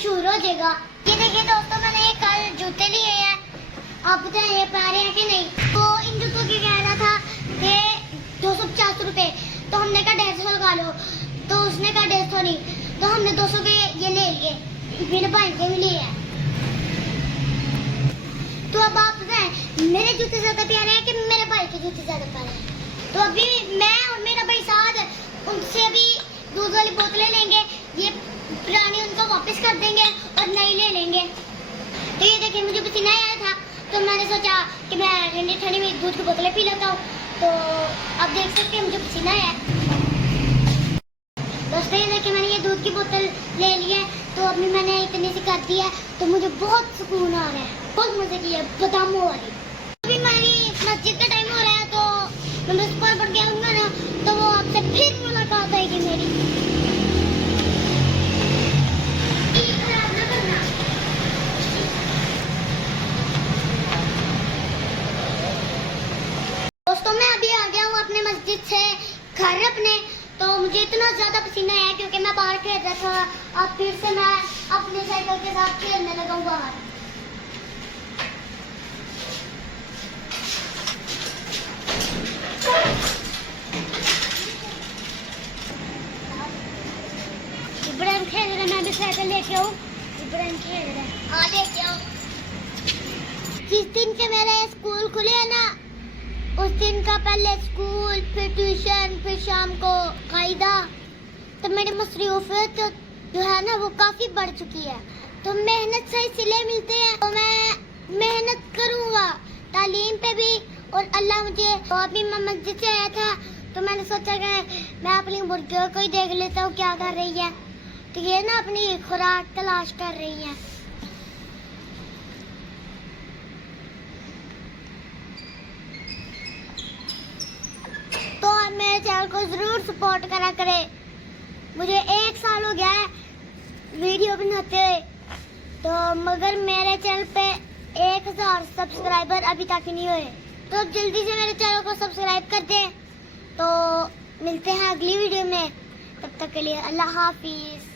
मशहूर हो जाएगा। ये देखिए दोस्तों, मैंने ये कल जूते लिए हैं, आप बताएं ये पा रहे हैं कि नहीं। तो इन जूतों की कह रहा था कि 250 रुपए, तो हमने कहा 150 लगा लो, तो उसने कहा 150 नहीं, तो हमने 200 के ये ले लिए, मेरे भाई के भी लिए हैं। तो अब आप बताएं मेरे जूते ज्यादा प्यारे हैं कि मेरे भाई के जूते ज्यादा प्यारे हैं। तो अभी मैं और मेरा भाई साथ उनसे अभी दूध वाली बोतलें लेंगे, ये पुरानी उनको वापस कर देंगे और नई ले लेंगे। तो ये देखिए मुझे पसीना आया था, तो मैंने सोचा कि मैं ठंडी ठंडी में दूध की बोतलें पी लेता हूँ। तो आप देख सकते हैं मुझे पसीना आया। दोस्तों ये देखिए मैंने ये दूध की बोतल ले ली है, तो अभी मैंने इतनी सी कर दी है, तो मुझे बहुत सुकून आ रहा है, बहुत मजे की है बादामों वाली। अभी मेरी मस्जिद का टाइम हो रहा है, तो मैं बस पर पड़ गया हूँ ना, तो वो आपसे फिर मुलाकात आएगी मेरी। दोस्तों मैं अभी आ गया हूँ अपने मस्जिद से घर अपने, तो मुझे इतना ज्यादा पसीना आया क्योंकि मैं बाहर खेल रहा था। अब फिर से मैं अपने साइकिल के साथ खेलने लगा हूँ बाहर। इब्राहिम खेल रहा है, मैं भी साइकिल लेके आऊँ। इब्राहिम खेल रहा है, हाँ लेके आओ। जिस दिन से मेरे स्कूल खुले हैं ना, उस दिन का पहले स्कूल, फिर ट्यूशन, फिर शाम को कायदा, तो मेरी मसरूफियत जो है ना वो काफी बढ़ चुकी है। तो मेहनत से सिले मिलते हैं, तो मैं मेहनत करूँगा तालीम पे भी। और अल्लाह मुझे, तो अभी मैं मस्जिद से आया था, तो मैंने सोचा कि मैं अपनी मुर्गियों को ही देख लेता हूँ क्या कर रही है। तो ये ना अपनी खुराक तलाश कर रही है। तो आप मेरे चैनल को जरूर सपोर्ट करा करें। मुझे 1 साल हो गया है वीडियो बनाते हुए, तो मगर मेरे चैनल पे 1000 सब्सक्राइबर अभी तक नहीं हुए। तो अब जल्दी से मेरे चैनल को सब्सक्राइब कर दें। तो मिलते हैं अगली वीडियो में, तब तक के लिए अल्लाह हाफिज।